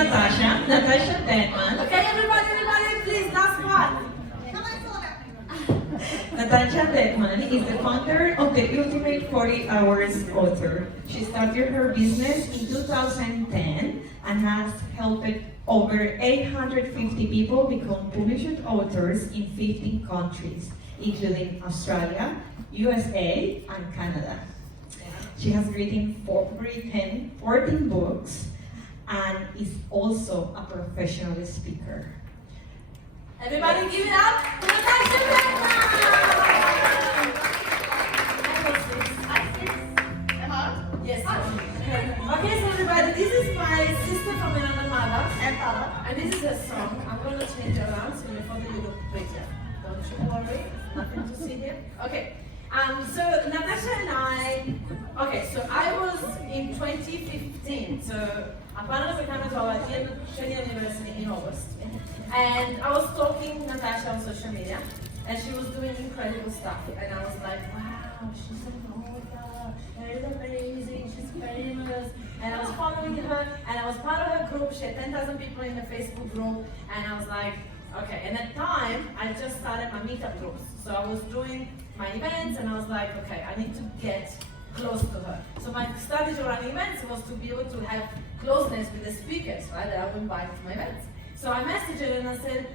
Natasa Denman. Okay, everybody, please, last part. Natasa Denman is the founder of the Ultimate 40 Hours Author. She started her business in 2010 and has helped over 850 people become published authors in 15 countries, including Australia, USA, and Canada. She has written 14 books and is also a professional speaker. Everybody give it up for Natasa Denman! Yes. Okay, so everybody, this is my sister from another mother and father, and this is a song. I'm going to change it around so your father will look prettier. Don't you worry, nothing to see here. Okay. So Natasa and I was in 2015, so apparently we came to our 20th anniversary in August. And I was stalking Natasa on social media, and she was doing incredible stuff. And I was like, wow, she's an author, she's amazing, she's famous. And I was following her, and I was part of her group. She had 10,000 people in the Facebook group, and I was like, okay. And at the time, I just started my meetup groups. So I was doing my events, and I was like, okay, I need to get close to her. So my strategy around events was to be able to have closeness with the speakers, right, that I would invite to my events. So I messaged her and I said,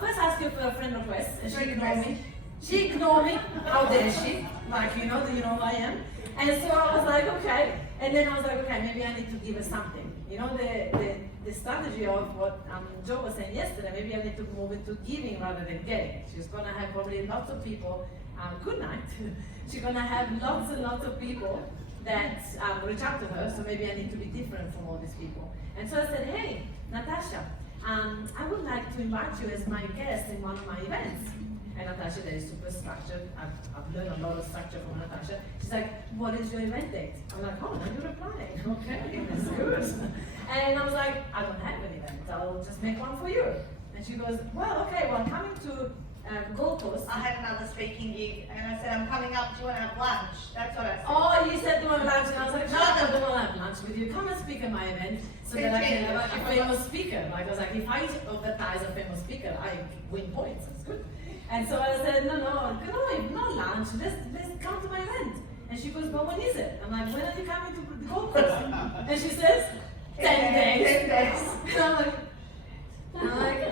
first I asked her for a friend request, and she ignored me. She ignored me. How dare she? Like, do you know who I am? And so I was like, okay. And then I was like, okay, maybe I need to give her something. You know, the strategy of what Joe was saying yesterday, maybe I need to move into giving rather than getting. She's going to have probably lots of people, good night. She's going to have lots and lots of people that reach out to her, so maybe I need to be different from all these people. And so I said, hey, Natasa, I would like to invite you as my guest in one of my events. And Natasa, that is super structured. I've learned a lot of structure from Natasa. She's like, what is your event date? I'm like, oh, now you're replying. Okay, that's good. And I was like, I don't have an event. I'll just make one for you. And she goes, well, okay, well, I'm coming to Gold Coast. I had another speaking gig, and I said, I'm coming up, do you want to have lunch? That's what I said. Oh, you said do you want lunch, and I was like, no, I don't want to have lunch with you. Come and speak at my event so that I can have a famous speaker. Like, I was like, if I advertise a famous speaker, I win points. That's good. And so I said, no, not lunch. Let's come to my event. And she goes, but when is it? I'm like, when are you coming to the Gold Coast? And she says, 10 days. 10 days. And I'm like,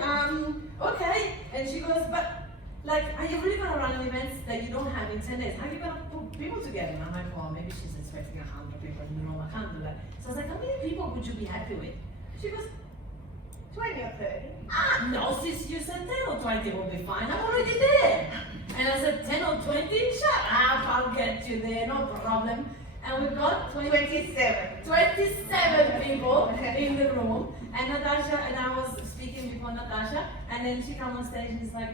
okay. And she goes, but like, are you really going to run events that you don't have in 10 days? How are you going to put people together? And I'm like, well, maybe she's expecting 100 people. No, I can't do that. So I was like, how many people would you be happy with? She goes, 20 or 30. No, sis, you said 10 or 20 will be fine. I'm already there. And I said, 10 or 20? Shut up, I'll get you there, no problem. And we got 27 people in the room. And Natasa, and I was speaking before Natasa, and then she came on stage and she's like,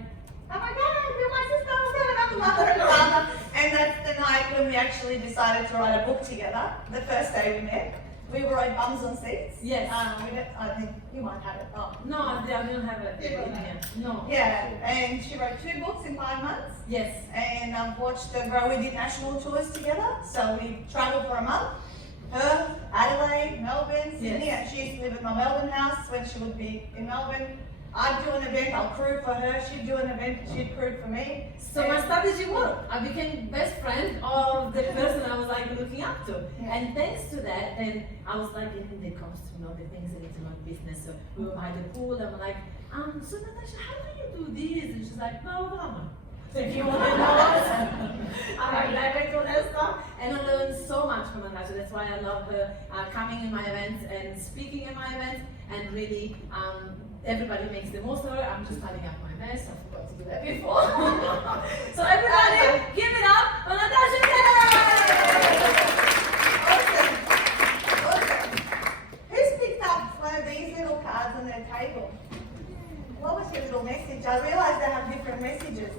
oh my God, you're my sister, and I'm mother and father. And that's the night when we actually decided to write a book together, the first day we met. We wrote Bums on Seats. Yes. I think you might have it. Oh. No, I don't have it in here. No. Yeah, and she wrote 2 books in 5 months. Yes. And watched her grow. We did national tours together. So we travelled for a month. Perth, Adelaide, Melbourne, Sydney. Yes. She used to live at my Melbourne house when she would be in Melbourne. I'd do an event, I'll crew for her. She'd do an event, she'd crew for me. So my strategy worked. I became best friend of the person I was like looking up to. Yeah. And thanks to that, then I was like getting the cost to know the things I need to know in business. So we were by the pool and I'm like, so Natasa, how do you do this? And she's like, no, Mama. So if you want to know what? I'm like, I do that stuff. And I learned so much from Natasa. That's why I love her coming in my events and speaking in my events and really everybody makes the most of it. I'm just tidying up my mess. I forgot to do that before. So everybody, give it up for Natasa Denman! Awesome. Who's picked up one of these little cards on their table? What was your little message? I realised they have different messages.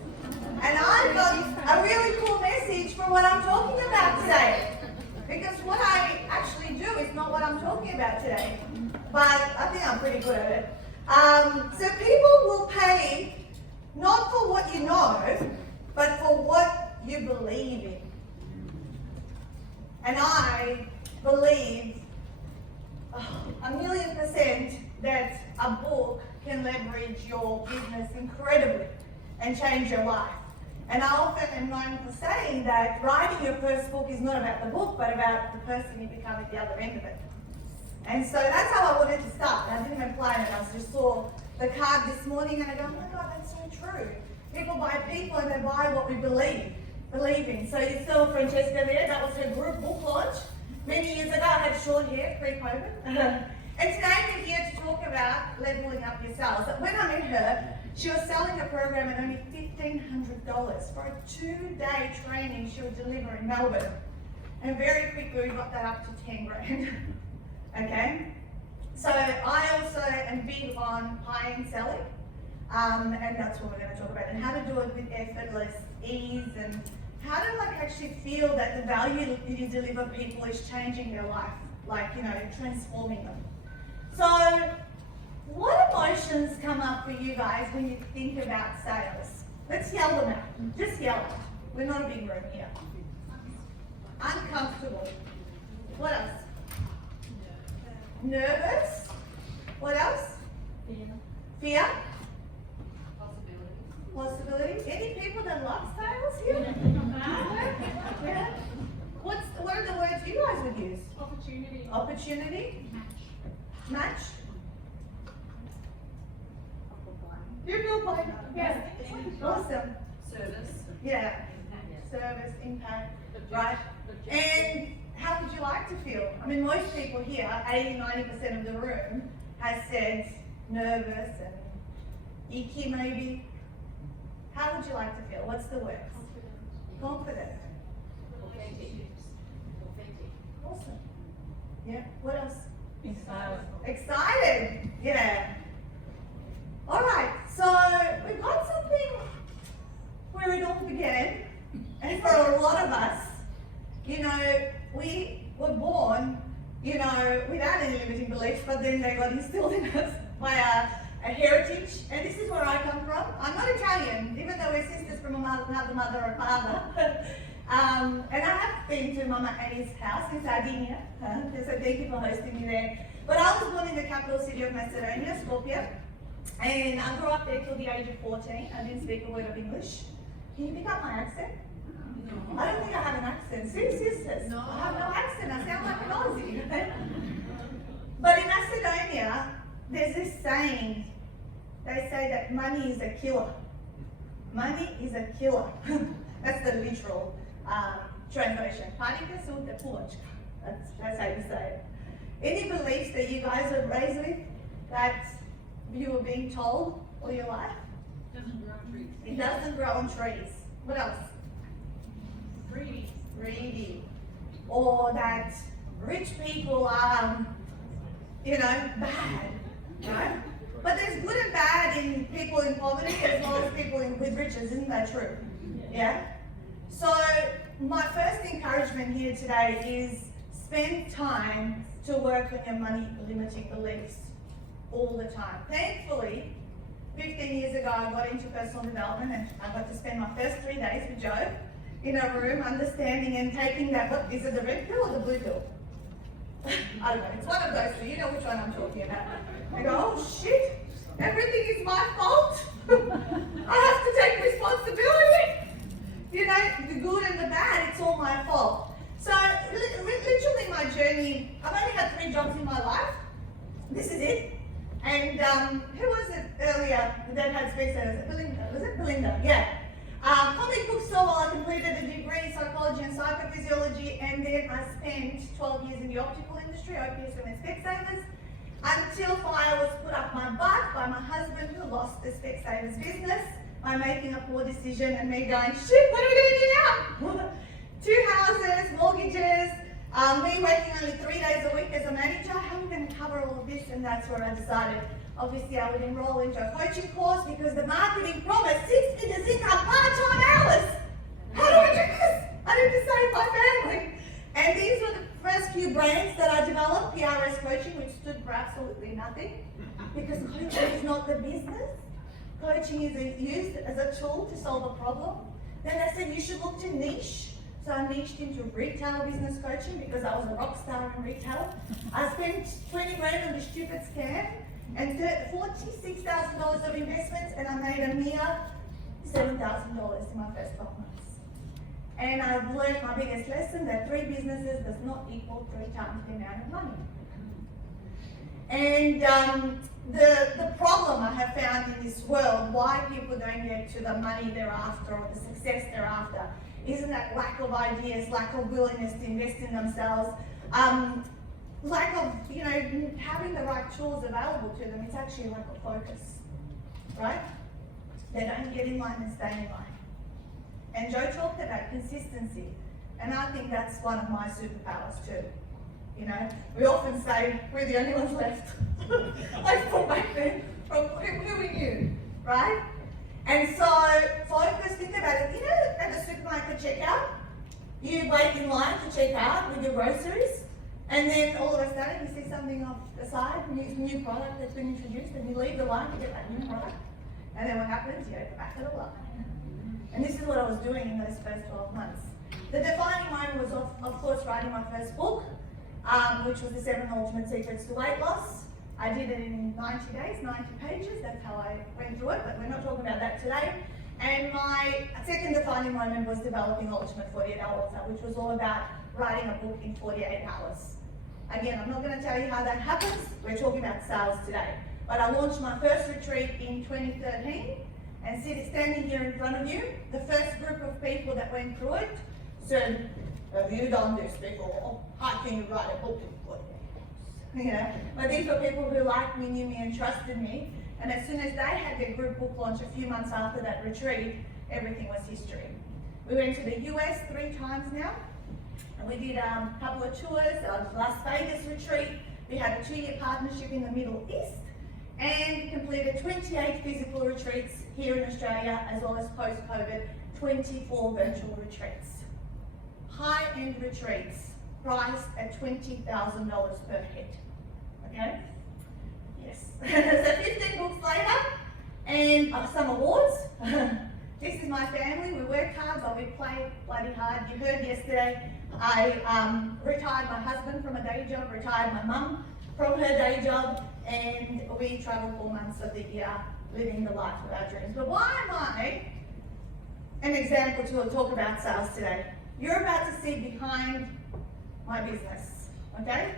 And I've got a really cool message for what I'm talking about today. Because what I actually do is not what I'm talking about today. But I think I'm pretty good at it. So people will pay not for what you know, but for what you believe in. And I believe 1,000,000% leverage your business incredibly and change your life. And I often am known for saying that writing your first book is not about the book, but about the person you become at the other end of it. And so that's how I wanted to start. I didn't even plan it. I just saw the card this morning and I go, oh my God, that's so true. People buy people and they buy what we believe in. So you saw Francesca there, that was her group book launch. Many years ago, I had short hair, pre-COVID. And today we're here to talk about leveling up your sales. When I met her, she was selling a program at only $1,500 for a 2-day training she would deliver in Melbourne. And very quickly we got that up to 10 grand. Okay? So I also am big on high-end selling. And that's what we're going to talk about. And how to do it with effortless ease and how to actually feel that the value that you deliver people is changing their life. Transforming them. So, what emotions come up for you guys when you think about sales? Let's yell them out. Just yell it. We're not a big room here. Uncomfortable. What else? Nervous. What else? Fear. Possibility. Any people that love sales here? Yeah. What are the words you guys would use? Opportunity. Opportunity. Match. You feel fine. Yeah. Awesome. Service. Yeah. Service, impact, right? And how would you like to feel? I mean, most people here, 80-90% of the room, has said nervous and icky maybe. How would you like to feel? What's the word? Confident. Authentic. Awesome. Yeah. What else? Excited. Excited. Yeah. All right. So we've got something where it all began, and for a lot of us, we were born, without any limiting beliefs, but then they got instilled in us by a heritage, and this is where I come from. I'm not Italian, even though we're sisters from another mother or father. And I have been to Mama Annie's house in Sardinia, so thank you for hosting me there. But I was born in the capital city of Macedonia, Skopje, and I grew up there till the age of 14. I didn't speak a word of English. Can you pick up my accent? No. I don't think I have an accent. See, sisters? No. I have no accent. I sound like an Aussie. But in Macedonia, there's this saying. They say that money is a killer. Money is a killer. That's the literal translation. That's how you say it. Any beliefs that you guys are raised with that you were being told all your life? Doesn't grow on trees. It doesn't grow on trees. What else? Greedy. Or that rich people are, bad, right? But there's good and bad in people in poverty as well as people with riches, isn't that true? Yeah? So my first encouragement here today is spend time to work on your money limiting beliefs all the time. Thankfully, 15 years ago I got into personal development and I got to spend my first 3 days with Joe in a room understanding and taking that, is it the red pill or the blue pill? I don't know, it's one of those two, you know which one I'm talking about. I go, oh shit, everything is my fault. I have to take responsibility. The good and the bad, it's all my fault. So literally my journey, I've only had 3 jobs in my life. This is it. And who was it earlier that had Specsavers? Belinda, was it Belinda? Yeah. Comic book store while I completed a degree in psychology and psychophysiology, and then I spent 12 years in the optical industry, OPS and Specsavers, until fire was put up my butt by my husband who lost the Specsavers business by making a poor decision and me going, shit, what are we going to do now? 2 houses, mortgages, me working only 3 days a week as a manager. How am I going to cover all of this? And that's where I decided, obviously, I would enroll into a coaching course because the marketing promised 6 figures income part-time hours. How do I do this? I need to save my family. And these were the first few brands that I developed, PRS Coaching, which stood for absolutely nothing, because coaching is not the business. Coaching is used as a tool to solve a problem. Then I said you should look to niche. So I niched into retail business coaching because I was a rock star in retail. I spent 20 grand on the stupid scam, and $46,000 of investments, and I made a mere $7,000 in my first 12 months. And I've learned my biggest lesson that 3 businesses does not equal 3 times the amount of money. And the problem I have found in this world, why people don't get to the money they're after or the success they're after, isn't that lack of ideas, lack of willingness to invest in themselves, lack of, having the right tools available to them. It's actually lack of focus, right? They don't get in line and stay in line. And Joe talked about consistency, and I think that's one of my superpowers too. We often say we're the only ones left. Like from back then, from who we knew, right? And so focus, think about it. At the supermarket checkout, you wait in line to check out with your groceries, and then all of a sudden you see something off the side, new product that's been introduced, and you leave the line to get that new product. And then what happens? You go back to the line. And this is what I was doing in those first 12 months. The defining moment was, of course, writing my first book, which was the 7 Ultimate Secrets to Weight Loss. I did it in 90 days, 90 pages. That's how I went through it, but we're not talking about that today. And my second defining moment was developing Ultimate 48-Hour Author, which was all about writing a book in 48 hours. Again, I'm not going to tell you how that happens. We're talking about sales today. But I launched my first retreat in 2013, and standing here in front of you, the first group of people that went through it said, "Have you done this before? How can you write a book in 48 hours?" But these were people who liked me, knew me, and trusted me. And as soon as they had their group book launch a few months after that retreat, everything was history. We went to the US 3 times now, and we did a couple of tours, a Las Vegas retreat. We had a 2-year partnership in the Middle East, and completed 28 physical retreats here in Australia, as well as post-COVID, 24 virtual retreats. High-end retreats, priced at $20,000 per head, okay? Yes. So 15 books later, and some awards. This is my family. We work hard, but we play bloody hard. You heard yesterday, I retired my husband from a day job, retired my mum from her day job, and we travel 4 months of the year living the life of our dreams. But why am I an example to talk about sales today? You're about to see behind my business, okay?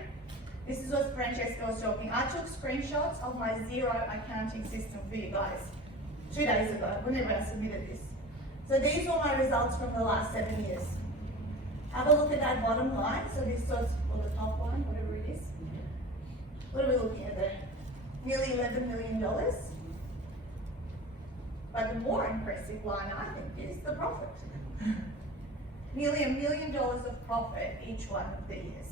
This is what Francesca was talking. I took screenshots of my Xero accounting system for you guys 2 days ago, whenever I submitted this. So these are my results from the last 7 years. Have a look at that bottom line. So this was, or the top line, whatever it is. What are we looking at there? Nearly $11 million. But the more impressive line, I think, is the profit. Nearly $1 million of profit each one of the years.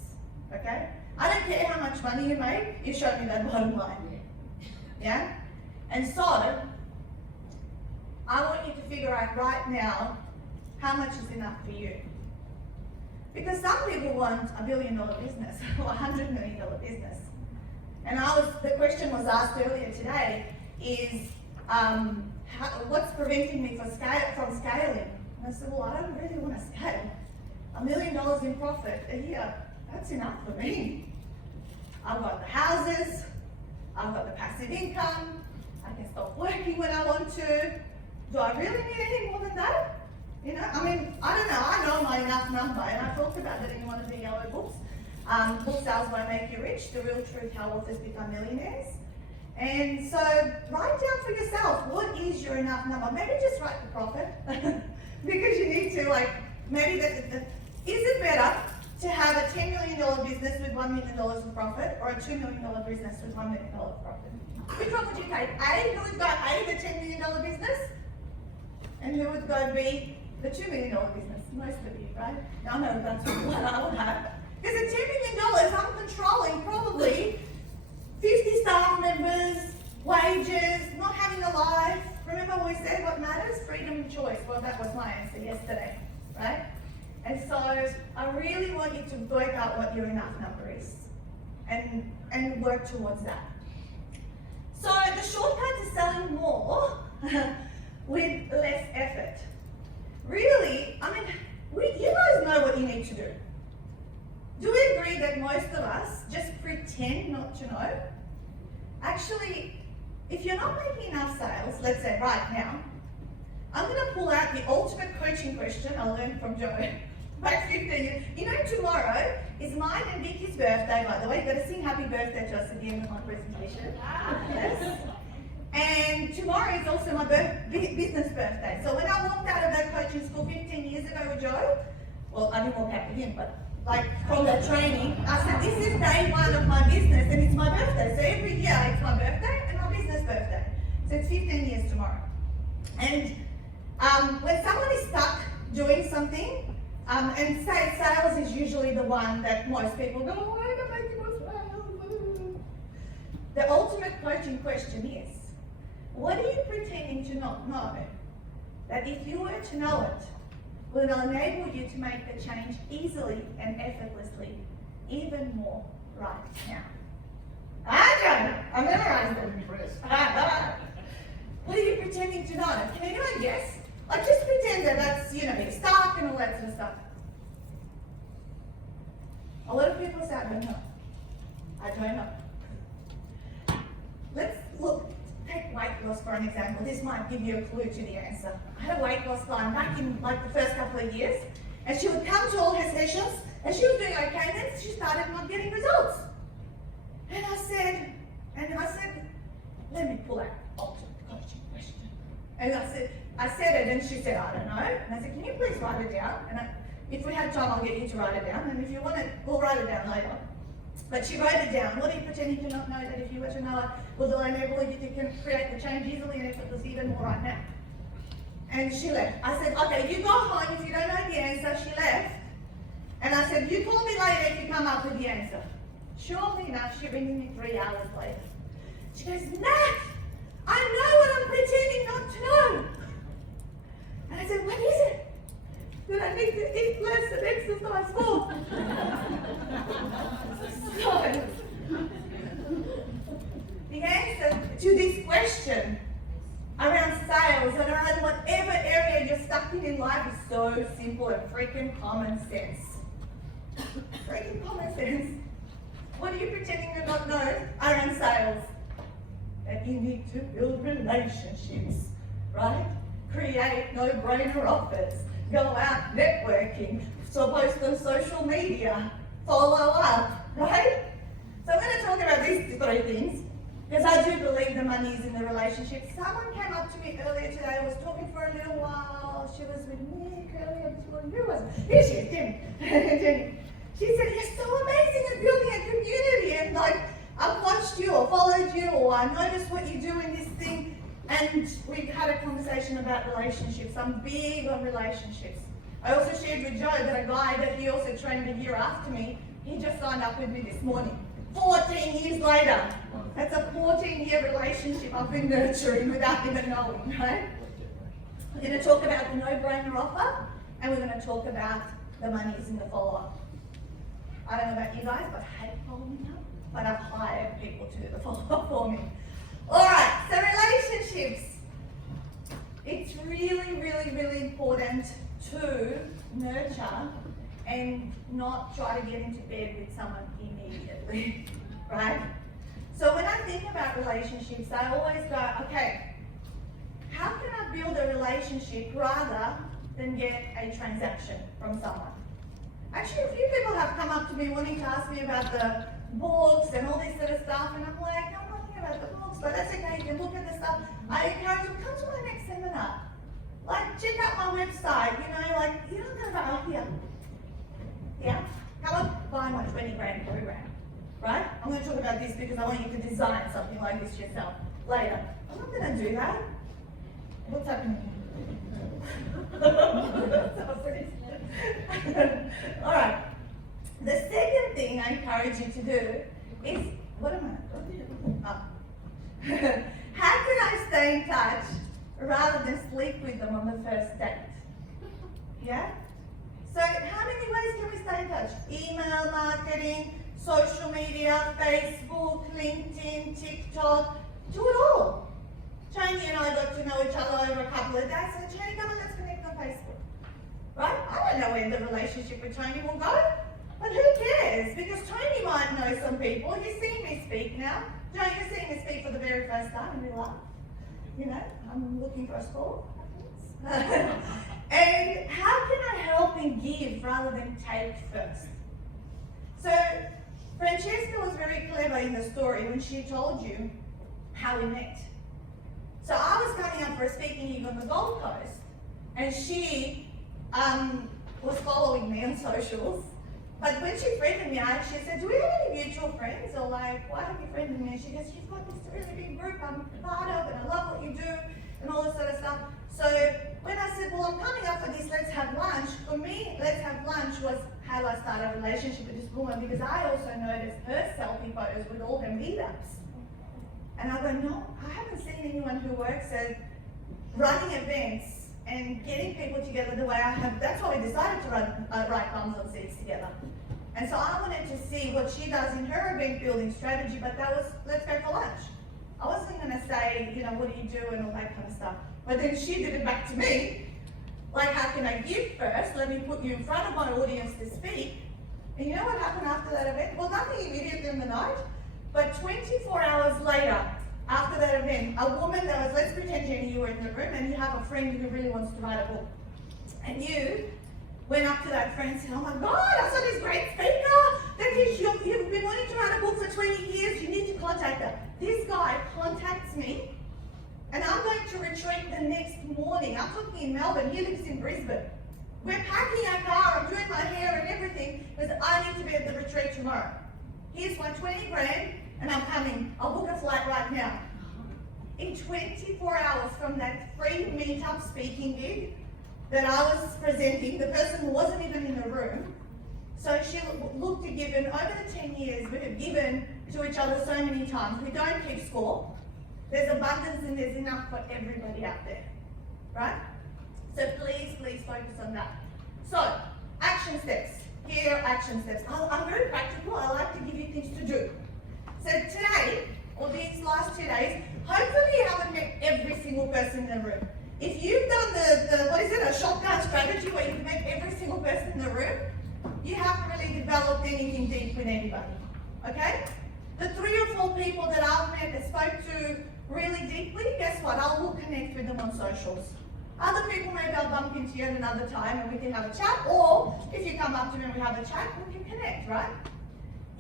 Okay? I don't care how much money you make, you show me that bottom line. Yeah? And so, I want you to figure out right now how much is enough for you. Because some people want $1 billion business or $100 million business. And the question was asked earlier today is, what's preventing me from scaling? And I said, well, I don't really want to scale. $1 million in profit a year, that's enough for me. I've got the houses, I've got the passive income, I can stop working when I want to. Do I really need any more than that? I mean, I don't know, I know my enough number, and I talked about it in one of the yellow books. Book Sales Won't Make You Rich, The Real Truth How Authors Become Millionaires. And so write down for yourself, what is your enough number? Maybe just write the profit, because you need to, maybe is it better to have a $10 million business with $1 million of profit, or a $2 million business with $1 million of profit? Which one would you take? Who would go A, the $10 million business? And who would go B, the $2 million business? Most of you, right? I know that's what I would have. Because at $10 million, I'm controlling probably 50 staff members, wages, not having a life. Remember what we said, what matters? Freedom and choice. Well, that was my answer yesterday, right? And so I really want you to work out what your enough number is and work towards that. So the shortcut to selling more with less effort. Really, I mean, you guys know what you need to do. Do we agree that most of us just pretend not to know? actually, if you're not making enough sales, let's say right now, I'm going to pull out the ultimate coaching question I learned from Joe back 15 years. You know, tomorrow is mine and Vicky's birthday, by the way. You've got to sing happy birthday to us at the end of my presentation. Yes. And tomorrow is also my business birthday. So when I walked out of that coaching school 15 years ago with Joe, well, I didn't walk out with him, but like from the training, I said, this is day one of my business and it's my birthday. So every year it's my birthday and my business birthday. So it's 15 years tomorrow. And when someone is stuck doing something, and say sales is usually the one that most people go, oh, I don't make more sales. The ultimate coaching question is, what are you pretending to not know that if you were to know it, will enable you to make the change easily and effortlessly, even more right now? I memorized it. What are you pretending to know? Can anyone guess? Like, just pretend that that's, you know, you're stuck and all that sort of stuff. A lot of people say, I don't know. I don't know. Let's look, take weight loss for an example. This might give you a clue to the answer. I had a weight loss client back in like the first couple of years, and she would come to all her sessions, and she was doing okay, and then she started not getting results. And I said, let me pull out ultimate coaching question. And I said it, and she said, I don't know. And I said, can you please write it down? And if we have time, I'll get you to write it down. And if you want it, we'll write it down later. But she wrote it down. What are you pretending to not know that if you were to know it, will it enable you to create the change easily and effortlessly even more right now? And she left. I said, okay, you go home if you don't know the answer. She left. And I said, you call me later if you come up with the answer. Surely enough, she rings me 3 hours later. She goes, Nat, I know what I'm pretending not to know. And I said, what is it? That I need to eat less and exercise more. So, the answer to this question around sales and around whatever area you're stuck in life is so simple and freaking common sense. Freaking common sense. What are you pretending to not know around sales? That you need to build relationships, right? Create no-brainer offers. Go out networking. So post on social media. Follow up, right? So I'm going to talk about these 3 things because I do believe the money is in the relationship. Someone came up to me earlier today. I was talking for a little while. She was with Nick earlier this morning. Who was it? Here she is, Jenny. Jenny. She said, you're so amazing at building a community, and like, I've watched you or followed you or I noticed what you do in this thing, and we've had a conversation about relationships. I'm big on relationships. I also shared with Joe that a guy that he also trained a year after me, he just signed up with me this morning. 14 years later. That's a 14-year relationship I've been nurturing without even knowing, right? We're going to talk about the no-brainer offer, and we're going to talk about the monies in the follow-up. I don't know about you guys, but I hate following up. But I've hired people to do the follow-up for me. Alright, so relationships. It's really, really, really important to nurture and not try to get into bed with someone immediately, right? So when I think about relationships, I always go, okay, how can I build a relationship rather than get a transaction from someone? Actually, a few people have come up to me wanting to ask me about the books and all this sort of stuff, and I'm like, I'm not thinking about the books, but that's okay, you can look at the stuff. I encourage them, come to my next seminar. Like, check out my website, you know, like, you don't know about, oh, yeah, come on, buy my 20 grand program, right? I'm going to talk about this because I want you to design something like this yourself later. I'm not going to do that. What's happening? All right. The second thing I encourage you to do is, what am I? Oh. How can I stay in touch rather than sleep with them on the first date? Yeah? So how many ways can we stay in touch? Email marketing, social media, Facebook, LinkedIn, TikTok, do it all. Tony and I got to know each other over a couple of days, so Tony, come on, let's connect on Facebook. Right? I don't know where the relationship with Tony will go. But who cares? Because Tony might know some people. You've seen me speak now. Joe, you've seen me speak for the very first time and we laugh. You know, I'm looking for a score. And how can I help and give rather than take first? So Francesca was very clever in the story when she told you how we met. So I was coming up for a speaking gig on the Gold Coast, and she was following me on socials. But when she friended me, she said, "Do we have any mutual friends?" Or like, "Why have you friended me?" And she goes, "You've got this really big group I'm part of, and I love what you do," and all this sort of stuff. So when I said, "Well, I'm coming up for this, let's have lunch," for me, let's have lunch was how I started a relationship with this woman, because I also noticed her selfie photos with all her meetups. And I go, no, I haven't seen anyone who works at running events and getting people together the way I have. That's why we decided to write Bums on Seats together. And so I wanted to see what she does in her event building strategy, but that was, let's go for lunch. I wasn't going to say, you know, what do you do and all that kind of stuff. But then she did it back to me. Like, how can I give first? Let me put you in front of my audience to speak. And you know what happened after that event? Well, nothing immediately in the night, but 24 hours later, after that event, a woman that was, let's pretend, Jenny, you were in the room and you have a friend who really wants to write a book. And you went up to that friend and said, "Oh my God, I saw this great speaker. You've been wanting to write a book for 20 years. You need to contact her." This guy contacts me, and I'm going to retreat the next morning. I'm talking in Melbourne. He lives in Brisbane. We're packing our car. I'm doing my hair and everything because I need to be at the retreat tomorrow. Here's my 20 grand, and I'm coming. I'll book a flight right now. In 24 hours from that free meetup speaking gig that I was presenting, the person wasn't even in the room. So she looked to give, and over the 10 years, we have given to each other so many times. We don't keep score. There's abundance and there's enough for everybody out there, right? So please focus on that. So, action steps. Here are action steps. I'm very practical. I like to give you things to do. So today, or these last 2 days, hopefully you haven't met every single person in the room. If you've done a shotgun strategy where you've met every single person in the room, you haven't really developed anything deep with anybody, okay? The 3 or 4 people that I've met that spoke to really deeply, guess what? I will connect with them on socials. Other people, maybe I'll bump into you at another time and we can have a chat, or if you come up to me and we have a chat, we can connect, right?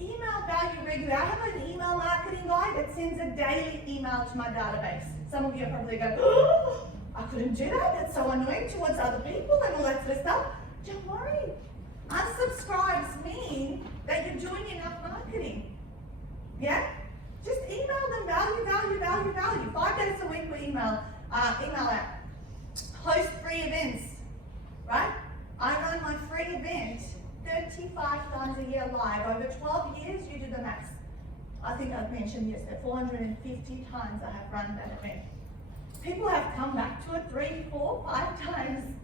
Email value regularly. I have an email marketing guy that sends a daily email to my database. Some of you are probably going, "Oh, I couldn't do that. That's so annoying towards other people and all that sort of stuff." Don't worry. Unsubscribes mean that you're doing enough marketing. Yeah? Just email them value. 5 days a week we email out. Host free events, right? I run my free event 35 times a year live. Over 12 years, you do the maths. I think I've mentioned yesterday, 450 times I have run that event. People have come back to it 3, 4, 5 times.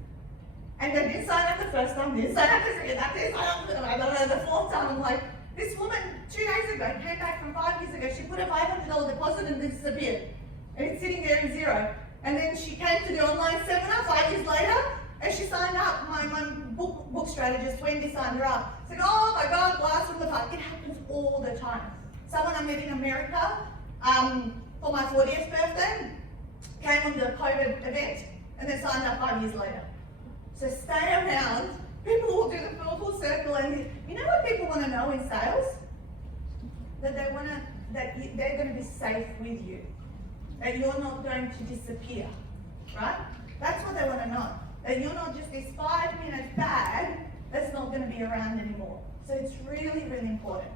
And they didn't sign up the first time, didn't sign up the second time, didn't sign up the 4th time. I'm like, this woman 2 days ago came back from 5 years ago. She put a $500 deposit and disappeared. And it's sitting there in zero. And then she came to the online seminar 5 years later, and she signed up. My book strategist, Wendy, signed her up. Said, "Oh my God, blast from the past." It happens all the time. Someone I met in America for my 40th birthday came on the COVID event and then signed up 5 years later. So stay around. People will do the full circle, and you know what people want to know in sales? That they're going to be safe with you. That you're not going to disappear, right? That's what they want to know. That you're not just this 5-minute fad that's not going to be around anymore. So it's really, really important.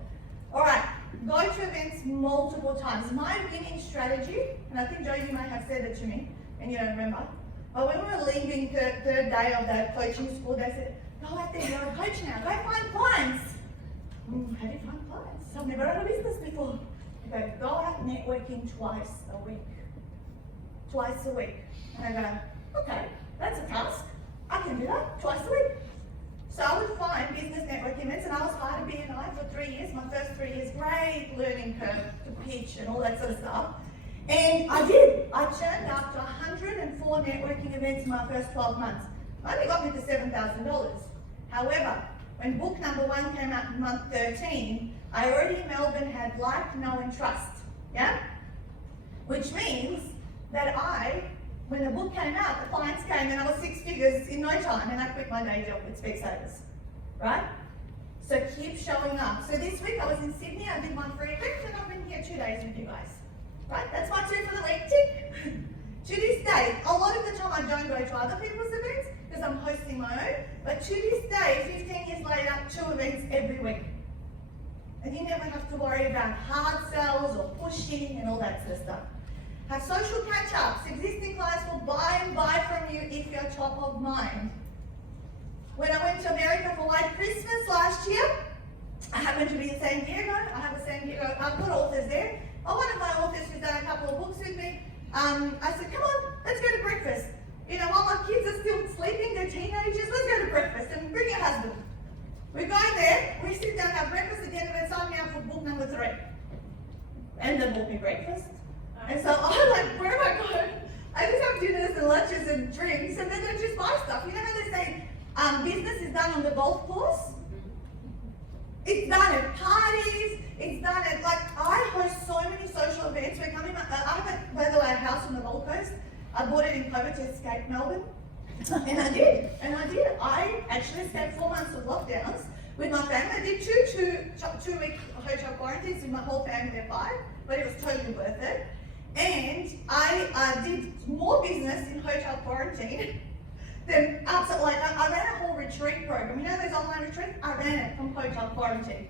All right, go to events multiple times. My winning strategy, and I think Joe, you might have said it to me, and you don't remember, but when we were leaving the third day of that coaching school, they said, "Go out there, you're a coach now, go find clients." How do you find clients? I've never had a business before. I go, "Go out networking twice a week. Twice a week." And I go, "Okay, that's a task. I can do that twice a week." So I would find business networking events, and I was part of BNI for 3 years. My first 3 years, great learning curve to pitch and all that sort of stuff. And I did. I churned up to 104 networking events in my first 12 months. I only got me to $7,000. However, when book number 1 came out in month 13, I already in Melbourne had like, know and trust, yeah? Which means that when the book came out, the clients came and I was 6 figures in no time and I quit my day job with Specsavers, right? So keep showing up. So this week I was in Sydney, I did my free event and I've been here 2 days with you guys, right? That's my 2 for the week, tick. To this day, a lot of the time I don't go to other people's events because I'm hosting my own, but to this day, 15 years later, 2 events every week. And you never have to worry about hard sells or pushing and all that sort of stuff. Have social catch-ups. Existing clients will buy and buy from you if you're top of mind. When I went to America for White Christmas last year, I happened to be in San Diego. I have a San Diego, I've got authors there. Oh, one of my authors who's done a couple of books with me, I said, come on, let's go to breakfast. You know, while my kids are still sleeping, they're teenagers, let's go to breakfast and bring your husband. We go there, we sit down, have breakfast, at the end of it, sign me up for book number 3. And they bought me breakfast. And so I'm like, where am I going? I just have dinners and lunches and drinks, and then I just buy stuff. You know how they say business is done on the golf course? It's done at parties, it's done at, like, I host so many social events. We're coming, I have, by the way, a house on the Gold Coast. I bought it in COVID to escape Melbourne. And I did. I actually escaped 4 months of lockdowns with my family. I did two-week hotel quarantines with my whole family of 5, but it was totally worth it. And I did more business in hotel quarantine than outside. Like I ran a whole retreat program. You know those online retreats? I ran it from hotel quarantine.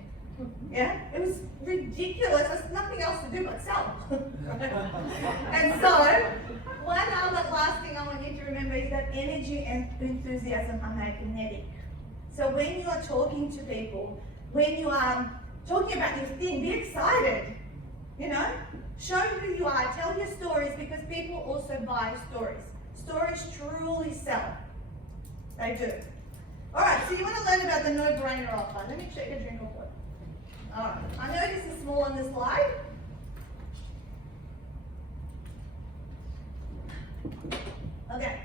Yeah, it was ridiculous. There's nothing else to do but sell. And so, one other last thing I want you to remember is that energy and enthusiasm are magnetic. So when you are talking to people, when you are talking about your thing, be excited. You know, show who you are, tell your stories, because people also buy stories. Stories truly sell. They do. All right, so you want to learn about the no-brainer offer. Let me check a drink of water. All right, I know this is small on the slide. Okay,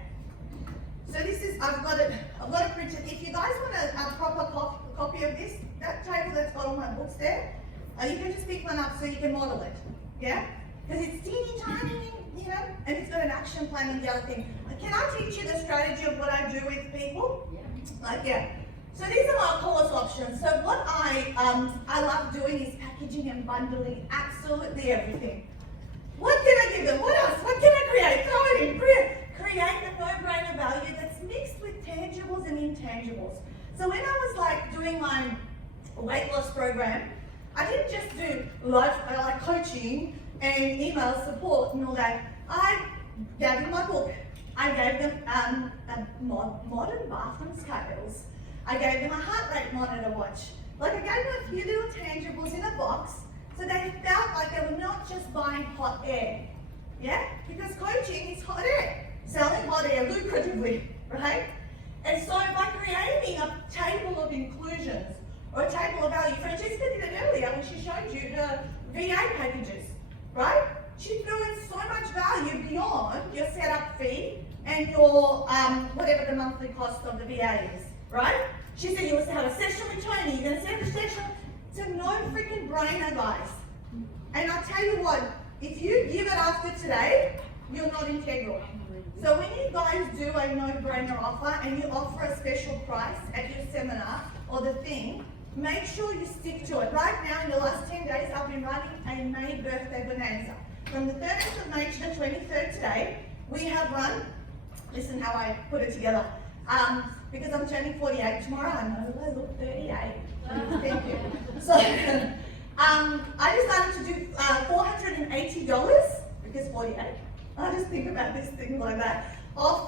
so this is, I've got a printed. If you guys want a proper copy of this, that table that's got all my books there, you can just pick one up so you can model it, yeah? Because it's teeny tiny, you know, and it's got an action plan and the other thing. Can I teach you the strategy of what I do with people? Yeah. Like, yeah. So these are my course options. So what I love doing is packaging and bundling absolutely everything. What can I give them? What else? What can I create? Throw it in. Create a no-brainer value that's mixed with tangibles and intangibles. So when I was like doing my weight loss program, I didn't just do life like coaching and email support and all that. I gave them my book. I gave them modern bathroom scales. I gave them a heart rate monitor watch. Like I gave them a few little tangibles in a box so they felt like they were not just buying hot air. Yeah? Because coaching is hot air. Selling hot air lucratively, right? And so by creating a table of inclusions or a table of value, Francesca did it earlier when she showed you the VA packages, right? She threw in so much value beyond your setup fee and your whatever the monthly cost of the VA is, right? She said you must have a session with Tony, you're gonna set the session. It's a no freaking brainer, guys. And I'll tell you what, if you give it after today, you're not integral. So when you guys do a no-brainer offer and you offer a special price at your seminar or the thing, make sure you stick to it. Right now, in the last 10 days, I've been running a May birthday bonanza. From the 30th of May to the 23rd today, we have run, listen how I put it together, because I'm turning 48 tomorrow, I know I look 38. Thank you. So, I decided to do $480, because 48. I just think about this thing like that, off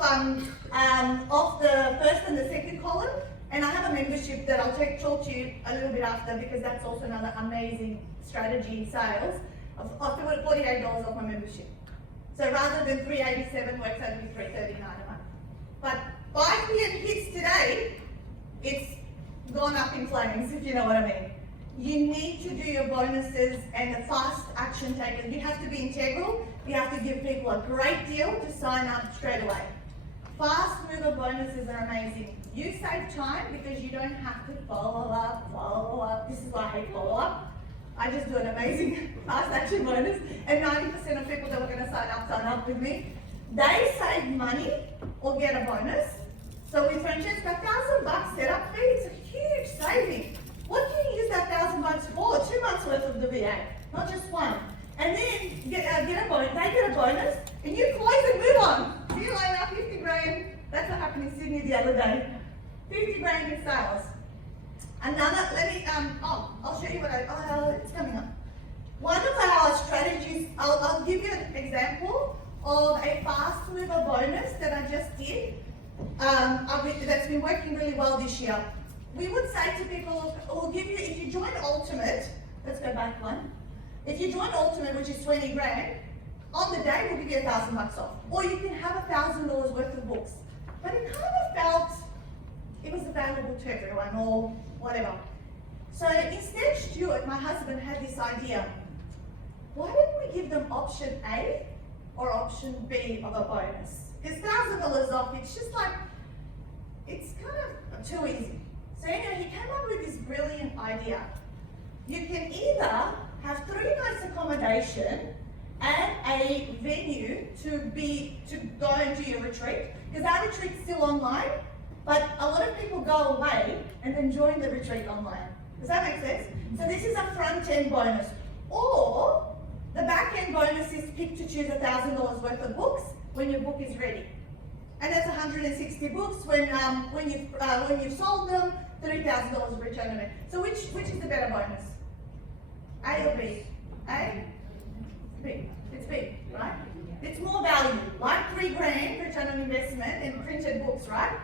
the first and the second column. And I have a membership that I'll talk to you a little bit after, because that's also another amazing strategy in sales. I've put $48 off my membership. So rather than $387 works out to be $339 a month. But 5 PM hits today, it's gone up in flames, if you know what I mean. You need to do your bonuses and the fast action taken. You have to be integral. You have to give people a great deal to sign up straight away. Fast mover bonuses are amazing. You save time because you don't have to follow up. This is why I hate follow up. I just do an amazing fast action bonus, and 90% of people that were going to sign up with me. They save money or get a bonus. So with franchise, $1,000 setup fee, it's a huge saving. What can you use that $1,000 for? 2 months worth of the VA, not just one. And then get a bonus. They get a bonus, and you close and move on. See you later, 50 grand. That's what happened in Sydney the other day. 50 grand in sales. Another, I'll show you what it's coming up. One of our strategies, I'll give you an example of a fast mover bonus that I just did. That's been working really well this year. We would say to people, we'll give you, if you join Ultimate, let's go back one. If you join Ultimate, which is 20 grand, on the day we'll give you $1,000 off. Or you can have $1,000 worth of books. But it kind of felt it was available to everyone or whatever. So instead, Stuart, my husband, had this idea. Why don't we give them option A or option B of a bonus? Because $1,000 off, it's just like, it's kind of too easy. So anyway, he came up with this brilliant idea. You can either have 3 nights accommodation and a venue to go and do your retreat, because our retreat's still online, but a lot of people go away and then join the retreat online. Does that make sense? So this is a front-end bonus. Or the back-end bonus is pick to choose $1,000 worth of books when your book is ready. And that's 160 books when you've sold them, $3,000 return on it. So which is the better bonus? A or B? A? B. It's B, right? It's more value, like 3 grand return on investment in printed books, right?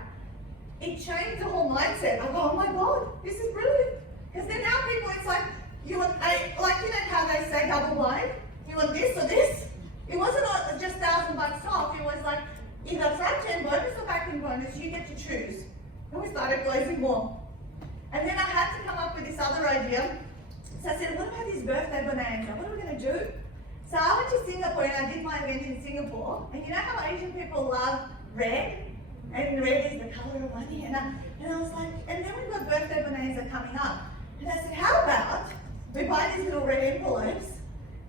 It changed the whole mindset. I go, oh my God, this is brilliant. Because then now people, it's like, you want A, like you know how they say double blind? You want this or this? It wasn't just $1,000 off, it was like either front-end bonus or back-end bonus, you get to choose. And we started closing more. And then I had to come up with this other idea. So I said, what about these birthday bonanza? What are we going to do? So I went to Singapore and I did my event in Singapore. And you know how Asian people love red? And red is the color of money. And I was like, and then we've got birthday bonanza coming up. And I said, how about we buy these little red envelopes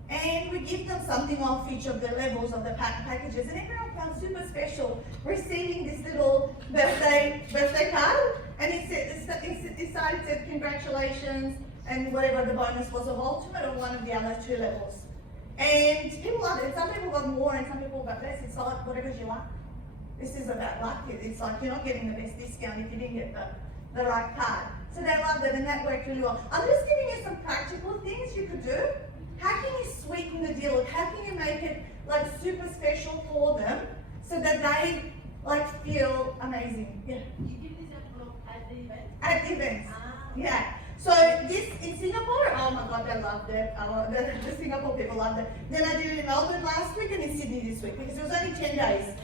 and we give them something off each of the levels of the packages. And everyone felt super special receiving this little birthday card. And it said congratulations and whatever the bonus was of Ultimate or one of the other 2 levels. And people loved it. Some people got more and some people got less. It's like whatever's your luck. This is about luck. It's like you're not getting the best discount if you didn't get the right card. So they loved it and that worked really well. I'm just giving you some practical things you could do. How can you sweeten the deal? How can you make it like super special for them so that they like feel amazing? Yeah. You give this envelope at the event? At events. Yeah. So this in Singapore, oh my God, they loved it. The Singapore people loved it. Then I did it in Melbourne last week and in Sydney this week because it was only 10 days.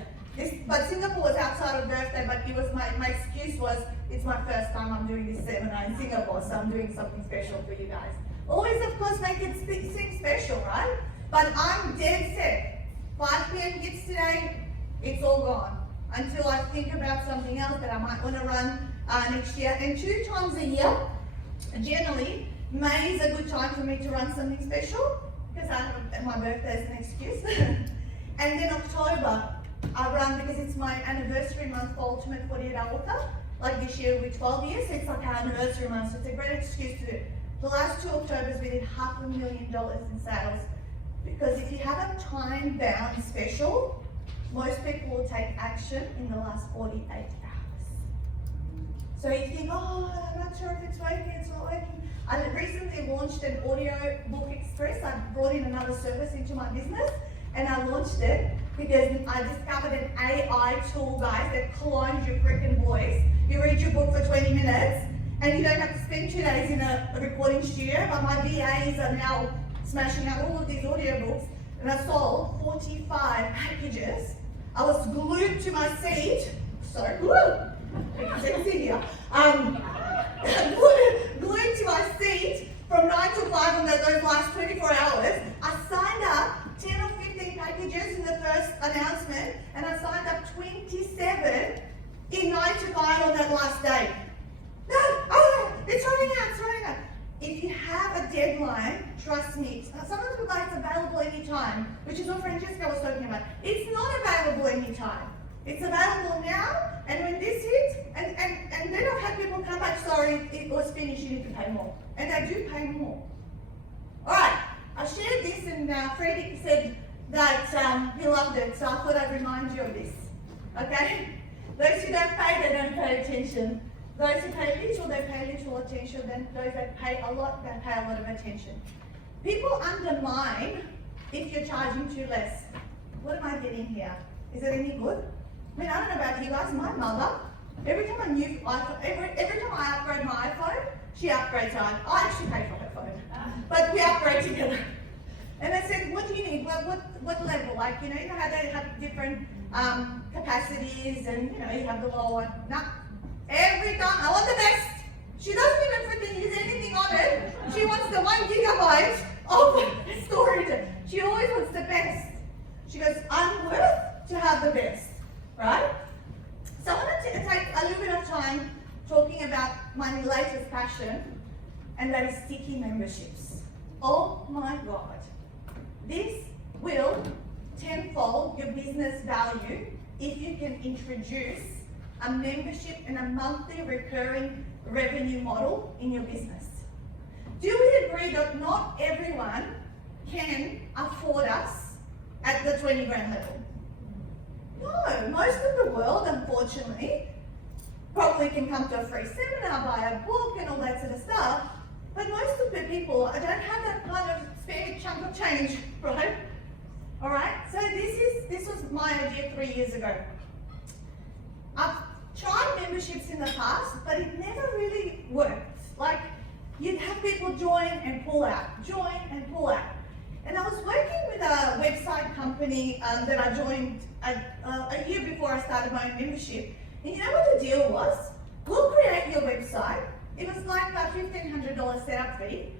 But Singapore was outside of birthday, but it was my excuse was, it's my first time I'm doing this seminar in Singapore, so I'm doing something special for you guys. Always, of course, make it seem special, right? But I'm dead set. 5 p.m. gifts today, it's all gone. Until I think about something else that I might want to run next year. And 2 times a year, generally, May is a good time for me to run something special, because my birthday is an excuse. And then October, I run because it's my anniversary month for Ultimate 48-Hour Author. Like this year will be 12 years, so it's like our anniversary month, so it's a great excuse to do it. The last 2 Octobers we did $500,000 in sales. Because if you have a time-bound special, most people will take action in the last 48 hours. So you think, oh, I'm not sure if it's working, it's not working. I recently launched an audio book express. I brought in another service into my business and I launched it because I discovered an AI tool, guys, that clones your freaking voice. You read your book for 20 minutes and you don't have to spend 2 days in a recording studio, but my VAs are now smashing out all of these audiobooks, and I sold 45 packages. I was glued to my seat, sorry, glued to my seat from 9 to 5 on those last 24 hours. I signed up 10 or 15 packages in the first announcement, and I signed up 27 anytime, which is what Francesca was talking about. It's not available anytime. It's available now, and when this hits, and then I've had people come back, sorry, it was finished, you need to pay more. And they do pay more. All right, I shared this, and Freddie said that he loved it, so I thought I'd remind you of this. Okay? Those who don't pay, they don't pay attention. Those who pay little, they pay little attention. Then those that pay a lot, they pay a lot of attention. People undermine if you're charging too less. What am I getting here? Is it any good? I mean, I don't know about you guys. My mother, every time I upgrade my iPhone, she upgrades her. I actually pay for her phone, but we upgrade together. And I said, what do you need? What level? Like, you know how they have different capacities, and you have the lower one. No, every time I want the best. She doesn't even freaking use anything on it. She wants the 1 gigabyte of storage. She always wants the best. She goes, I'm worth to have the best, right? So I wanted to take a little bit of time talking about my latest passion, and that is sticky memberships. Oh my God. This will tenfold your business value if you can introduce a membership and a monthly recurring revenue model in your business. Do we agree that not everyone can afford us at the 20 grand level? No, most of the world, unfortunately, probably can come to a free seminar, buy a book and all that sort of stuff, but most of the people don't have that kind of spare chunk of change, right? All right, so this was my idea 3 years ago. I've tried memberships in the past, but it never really worked. Like, you'd have people join and pull out, join and pull out. And I was working with a website company that I joined a year before I started my own membership. And you know what the deal was? We'll create your website. It was like a $1,500 setup fee,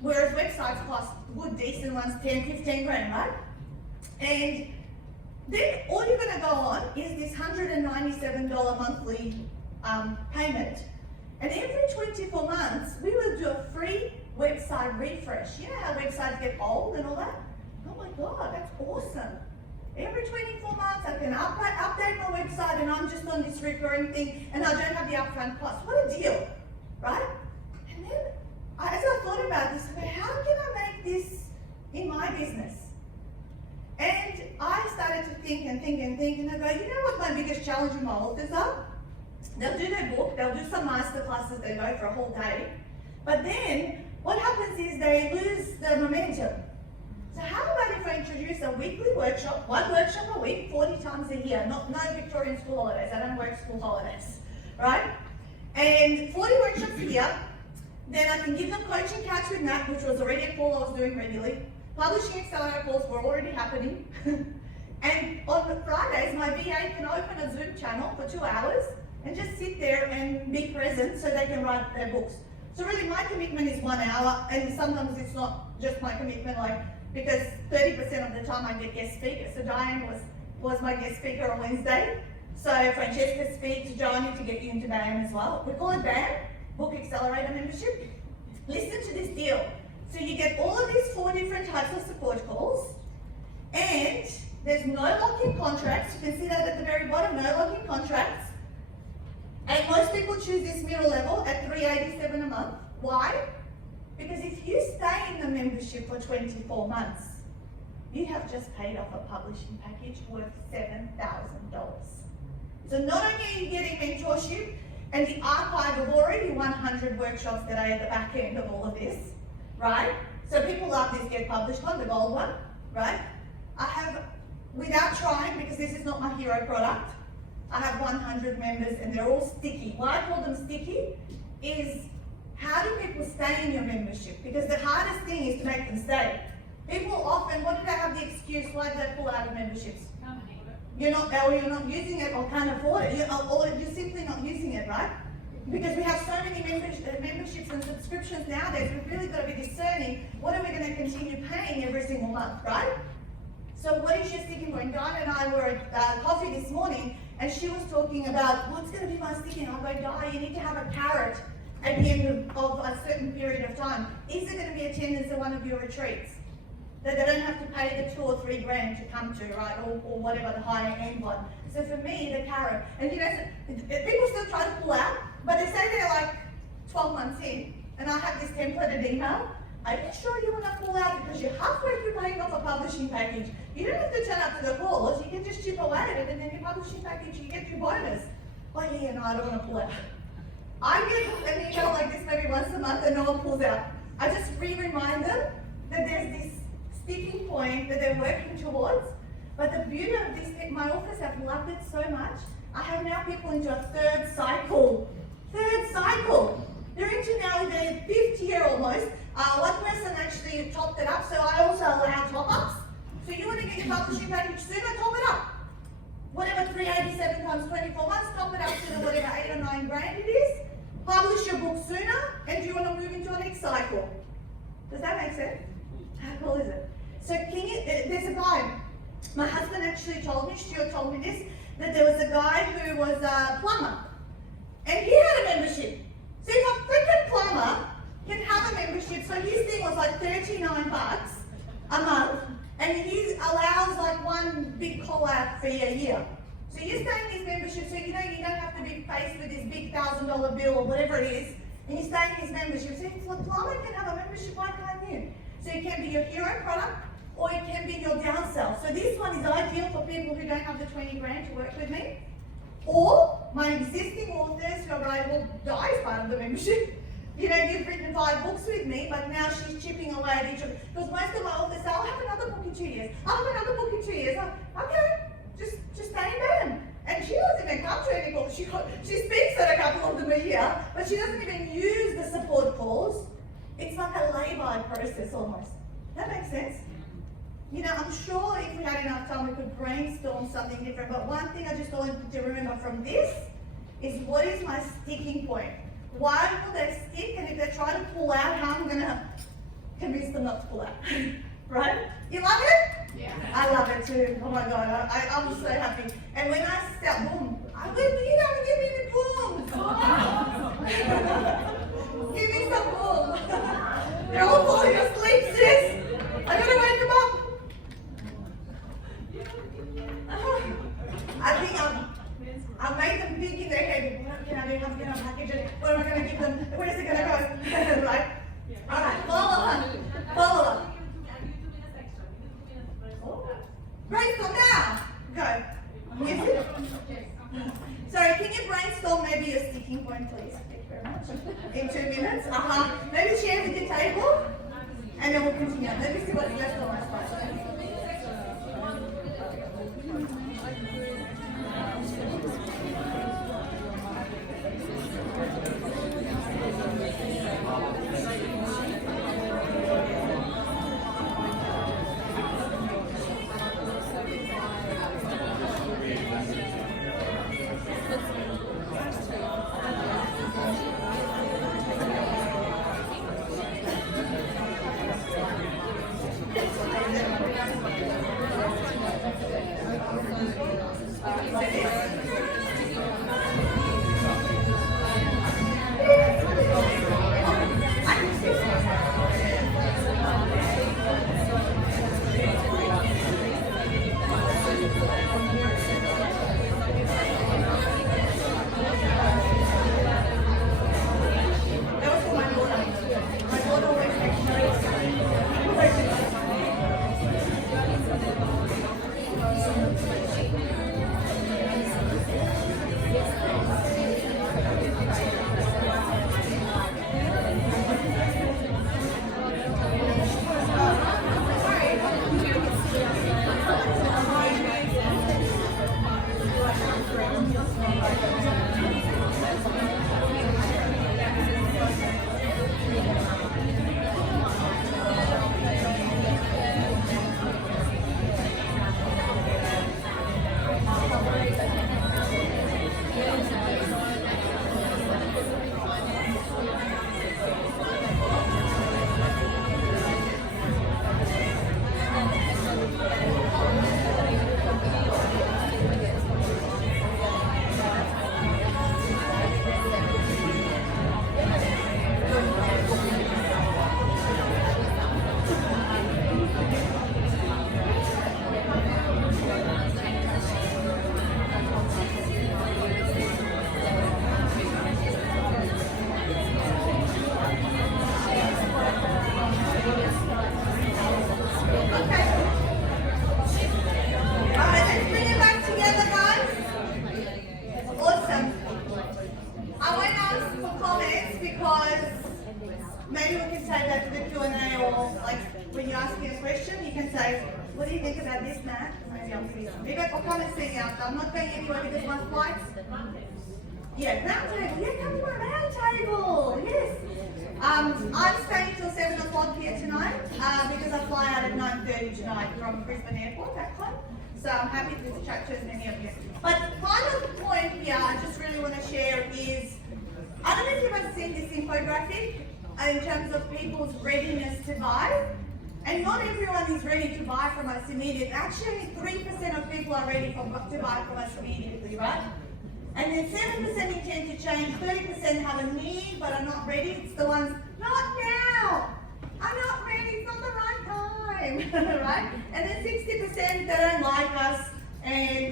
whereas websites cost good, decent ones, 10, 15 grand, right? And then all you're going to go on is this $197 monthly payment. And every 24 months, we will do a free website refresh. You know how websites get old and all that? Oh my God, that's awesome. Every 24 months, I can update my website, and I'm just on this recurring thing, and I don't have the upfront cost. What a deal, right? And then, as I thought about this, okay, how can I make this in my business? And I started to think, and I go, you know what my biggest challenge with my authors are? They'll do their book, they'll do some masterclasses, they go for a whole day, but then what happens is they lose the momentum. So how about if I introduce a weekly workshop, one workshop a week, 40 times a year, no Victorian school holidays, I don't work school holidays, right? And 40 workshops a year, then I can give them coaching couch with Nat, which was already a call I was doing regularly. Publishing accelerator calls were already happening. And on the Fridays, my VA can open a Zoom channel for 2 hours and just sit there and be present so they can write their books. So really my commitment is 1 hour, and sometimes it's not just my commitment, like, because 30% of the time I get guest speakers. So Diane was my guest speaker on Wednesday. So Francesca speaks, Joe, I need to get you into BAM as well. We call it BAM, Book Accelerator Membership. Listen to this deal. So you get all of these 4 different types of support calls, and there's no lock-in contracts. You can see that at the very bottom, no lock-in contracts. And most people choose this middle level at $387 a month. Why? Because if you stay in the membership for 24 months, you have just paid off a publishing package worth $7,000. So not only are you getting mentorship and the archive of already 100 workshops that are at the back end of all of this, right? So people love this Get Published one, the gold one, right? I have, without trying, because this is not my hero product, I have 100 members and they're all sticky. Why I call them sticky is, how do people stay in your membership? Because the hardest thing is to make them stay. People often, what do they have the excuse? Why do they pull out of memberships? You're not using it or can't afford it, or you're simply not using it, right? Because we have so many memberships and subscriptions nowadays, we've really got to be discerning, what are we going to continue paying every single month, right? So what is your sticking point? Diane and I were at coffee this morning, and she was talking about, what's going to be my sticking? I go, Diane, you need to have a carrot at the end of a certain period of time. Is there going to be attendance at one of your retreats? that they don't have to pay the 2 or 3 grand to come to, right? Or whatever the higher end one. So for me, the carrot, and you know, people still try to pull out, but they say they're like 12 months in, and I have this templated email. Are you sure you want to pull out because you're halfway through paying off a publishing package? You don't have to turn up to the cause, you can just chip away at it, and then your publishing package, you get your bonus. Oh yeah, no, I don't want to pull out. I get an email like this maybe once a month and no one pulls out. I just remind them that there's this sticking point that they're working towards. But the beauty of this, my office have loved it so much. I have now people into a third cycle. Third cycle. They're into now their 5th year almost. One person actually topped it up, so I also allow top-ups. So you want to get your publishing package sooner, top it up. Whatever 387 times 24 months, top it up to the whatever 8 or 9 grand it is. Publish your book sooner, and do you want to move into a next cycle? Does that make sense? How cool is it? So there's a guy, my husband actually told me, Stuart told me this, that there was a guy who was a plumber, and he had a membership. So if a freaking plumber can have a membership, so his thing was like $39 a month, and he allows like one big call-out fee a year. So you're staying in his membership, so you know you don't have to be faced with this big $1,000 bill or whatever it is, and you stay in his membership. So if a plumber can have a membership, why can't you? So it can be your hero product, or it can be your downsell. So this one is ideal for people who don't have the 20 grand to work with me, or my existing authors who are able to die as part of the membership. You know, you've written 5 books with me, but now she's chipping away at each of them. Because most of my authors say, I'll have another book in 2 years. I'll have another book in 2 years. Okay, just stay in bed. And she doesn't even come to any calls. She speaks at a couple of them a year, but she doesn't even use the support calls. It's like a lay-by process almost. That makes sense? You know, I'm sure if we had enough time, we could brainstorm something different. But one thing I just wanted to remember from this is, what is my sticking point? Why will they stick? And if they try to pull out, how I'm going to convince them not to pull out? Right? You love it? Yeah. I love it too. Oh my God, I'm so happy. And when I start, boom, I went, you know, give me the boom. Give me some boom. They're all falling asleep, sis. I gotta wake them up. I think I made them think in their head, what can I do? How can I package it? What am I going to give them? Where is it going to go? Right? All right, follow up. Brainstorm now. Go. Yes. Sorry, can you brainstorm maybe a sticking point, please? Thank you very much. In 2 minutes. Maybe share with your table, and then we'll continue. Let me see what's left on my slide. can say, what do you think about this, Matt? Maybe I'll see some. Maybe I'll come and see you after. I'm not going anywhere because my flight's... Yeah, round table. Yeah, come on, round table. Yes. I'm staying till 7 o'clock here tonight because I fly out at 9:30 tonight from Brisbane Airport back home. So I'm happy to chat to as many of you. But final point here I just really want to share is, I don't know if you've ever seen this infographic in terms of people's readiness to buy. And not everyone is ready to buy from us immediately. Actually, 3% of people are ready to buy from us immediately, right? And then 7% intend to change, 30% have a need but are not ready. It's the ones, not now, I'm not ready, it's not the right time, right? And then 60% they don't like us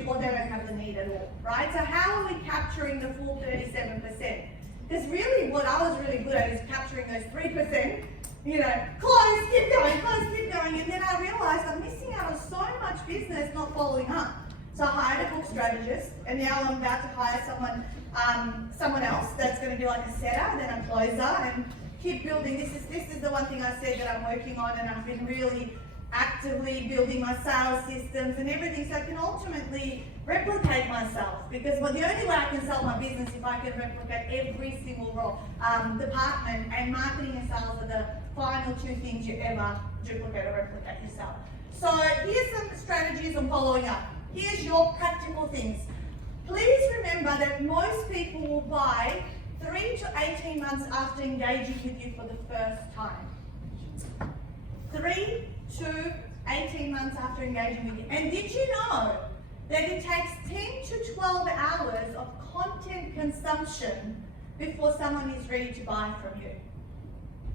or they don't have the need at all, right? So how are we capturing the full 37%? Because really what I was really good at is capturing those 3%, you know, close, keep going, and then I realized I'm missing out on so much business not following up. So I hired a book strategist, and now I'm about to hire someone else that's going to be like a setter, then a closer, and keep building. This is the one thing I said that I'm working on, and I've been really actively building my sales systems and everything so I can ultimately replicate myself. Because the only way I can sell my business is if I can replicate every single role, department, and marketing and sales are the final two things you ever duplicate or replicate yourself. So here's some strategies on following up. Here's your practical things. Please remember that most people will buy 3 to 18 months after engaging with you for the first time. 3 to 18 months after engaging with you. And did you know that it takes 10 to 12 hours of content consumption before someone is ready to buy from you?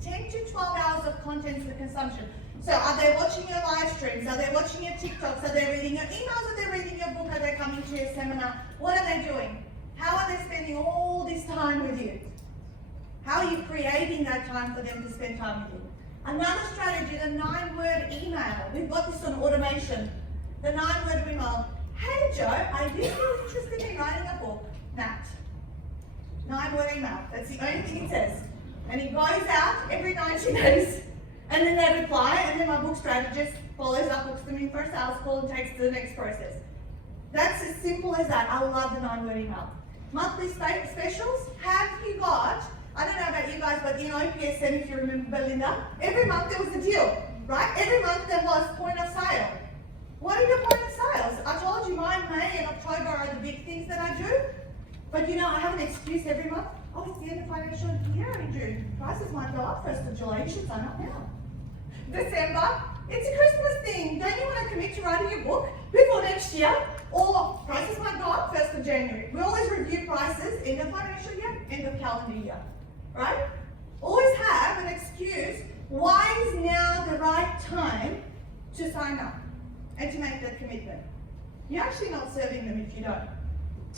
10 to 12 hours of content for consumption. So are they watching your live streams? Are they watching your TikToks? Are they reading your emails? Are they reading your book? Are they coming to your seminar? What are they doing? How are they spending all this time with you? How are you creating that time for them to spend time with you? Another strategy, the 9-word email. We've got this on automation. The 9-word email. Hey Joe, are you still interested in writing a book? Nat. 9-word email. That's the only thing it says. And it goes out every 90 days. And then they reply, and then my book strategist follows up, books them in for a sales call, and takes to the next process. That's as simple as that. I love the 9-word email. Monthly specials. Have you got, I don't know about you guys, but in OPSM, if you remember Belinda, every month there was a deal, right? Every month there was point of sale. What are your point of sales? I told you mine, May and October are the big things that I do. But you know, I have an excuse every month. Oh, it's the end of financial year in June. Prices might go up 1st of July. You should sign up now. December, it's a Christmas thing. Don't you want to commit to writing your book before next year? Or prices might go up 1st of January. We always review prices end of financial year, end of calendar year, right? Always have an excuse. Why is now the right time to sign up and to make that commitment? You're actually not serving them if you don't.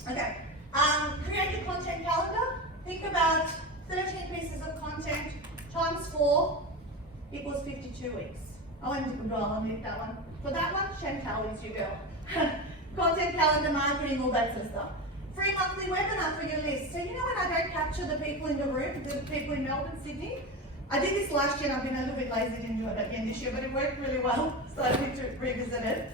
Okay, create a content calendar. Think about 13 pieces of content times 4 equals 52 weeks. I went to Google, I'll make that one. For that one, Chantal is your girl. Content calendar, marketing, all that sort of stuff. Free monthly webinar for your list. So you know when I don't capture the people in the room, the people in Melbourne, Sydney? I did this last year and I've been a little bit lazy, didn't do it again this year, but it worked really well, so I need to revisit it.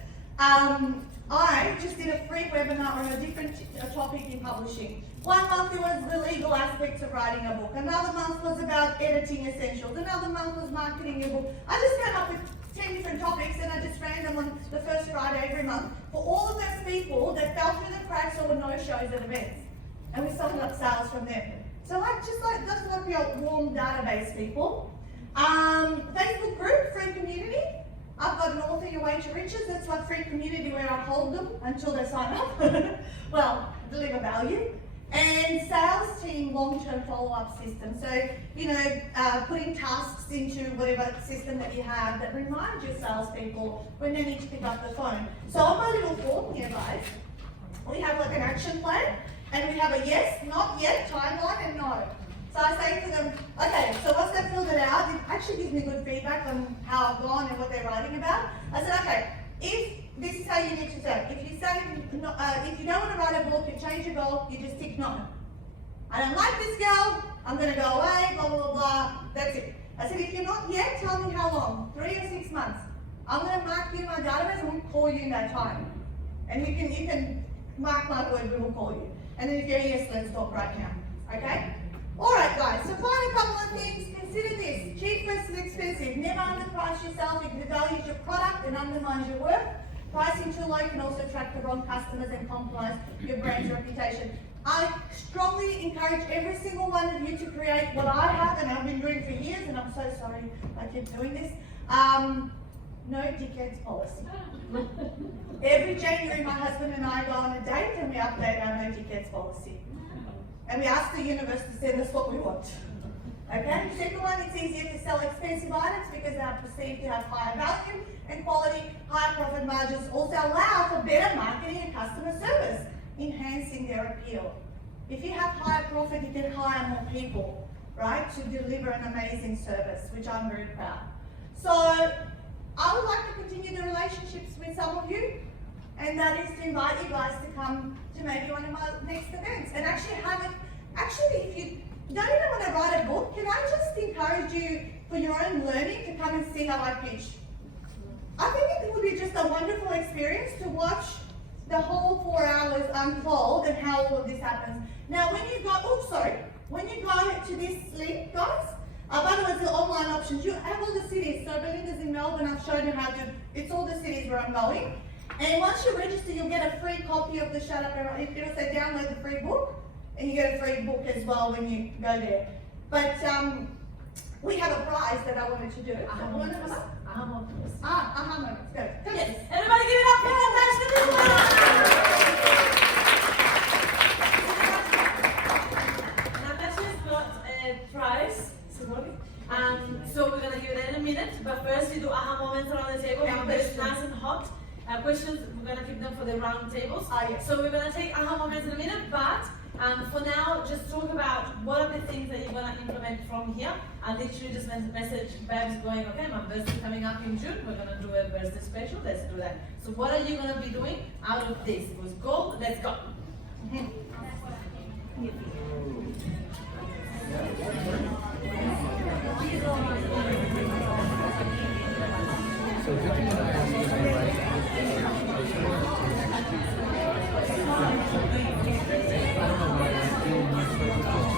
I just did a free webinar on a different topic in publishing. One month it was the legal aspects of writing a book. Another month was about editing essentials. Another month was marketing your book. I just came up with 10 different topics and I just ran them on the first Friday every month for all of those people that fell through the cracks or were no-shows at events. And we started up sales from them. So that's like your warm database, people. Facebook group, free community. I've got an author your way to riches. That's like free community where I hold them until they sign up. Well, deliver value. And sales team long-term follow-up system. So, you know, putting tasks into whatever system that you have that remind your salespeople when they need to pick up the phone. So on my little form here, guys, we have like an action plan, and we have a yes, not yet, timeline, and no. So I say to them, okay, so once they've filled it out, it actually gives me good feedback on how I've gone and what they're writing about. I said, okay, if this is how you need to say, if you say, if you don't want to write a book, you change your goal, you just tick no. I don't like this girl, I'm going to go away, blah, blah, blah, blah, that's it. I said, if you're not yet, tell me how long, 3 or 6 months. I'm going to mark you in my database and we'll call you in that time. And you can mark my word, we will call you. And then if you're yes, let's talk right now. Okay? Alright guys, so find a couple of things. Consider this. Cheap versus expensive. Never underprice yourself. It devalues your product and undermines your worth. Pricing too low can also attract the wrong customers and compromise your brand's reputation. I strongly encourage every single one of you to create what I have and I've been doing for years, and I'm so sorry I keep doing this. No dickheads policy. Every January my husband and I go on a date and we update our no dickheads policy. And we ask the universe to send us what we want. Okay? Second one, it's easier to sell expensive items because they are perceived to have higher value and quality. Higher profit margins also allow for better marketing and customer service, enhancing their appeal. If you have higher profit, you can hire more people, right, to deliver an amazing service, which I'm very proud. So I would like to continue the relationships with some of you, and that is to invite you guys to come to maybe one of my next events and actually have it. Actually, if you don't even want to write a book, can I just encourage you for your own learning to come and see how I pitch? I think it would be just a wonderful experience to watch the whole 4 hours unfold and how all of this happens. Now, when you go, when you go to this link, guys, by the way, the online options, you have all the cities. So Belinda's in Melbourne, I've shown you how to, it's all the cities where I'm going. And once you register, you'll get a free copy of the Shut Up and Write. It'll say download the free book, and you get a free book as well when you go there. But we have a prize that I wanted to do. Aha moments. Aha moments. Go. Yes. Everybody give it up for Natasa Denman. Natasa's got a prize. So we're gonna give it in a minute. But first, you do aha moments around the table. It's nice and hot. Questions, we're going to keep them for the round tables. Yes. So we're going to take aha moments in a minute, but for now, just talk about what are the things that you're going to implement from here. I literally just message Babs going, okay, my birthday coming up in June, we're going to do a birthday special, let's do that. So what are you going to be doing out of this? It was gold, let's go. So Vicky and I have to write. I don't know why I'm doing this, but it's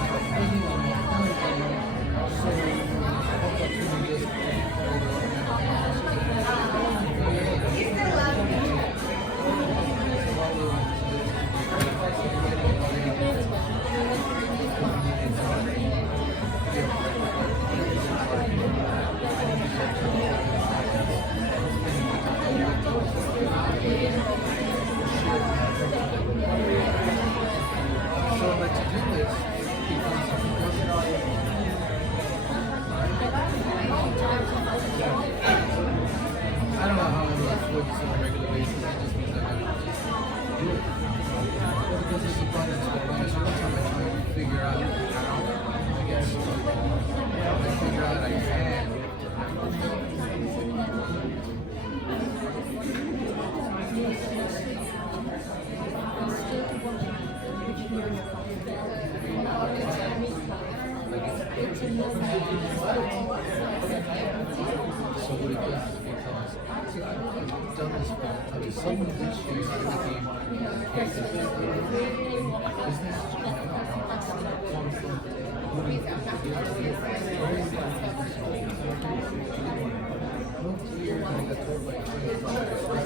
I don't know how I'm going to afford this on a regular basis. It just means I got to do it. Because it's a bonus, so every time I try to figure out how, I guess, I figure out I can. So what it does is because, see, I've done this for, I mean, some of this year became cases in business, come from moving to moved here and I got told by a friend, so I used to raise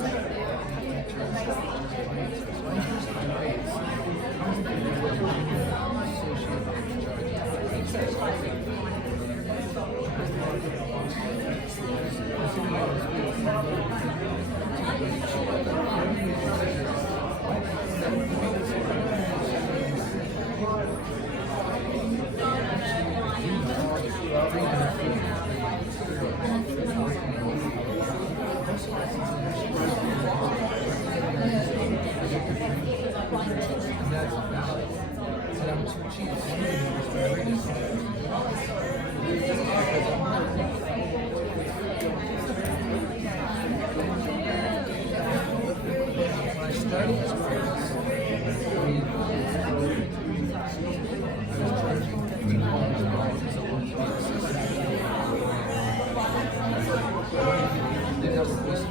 They have a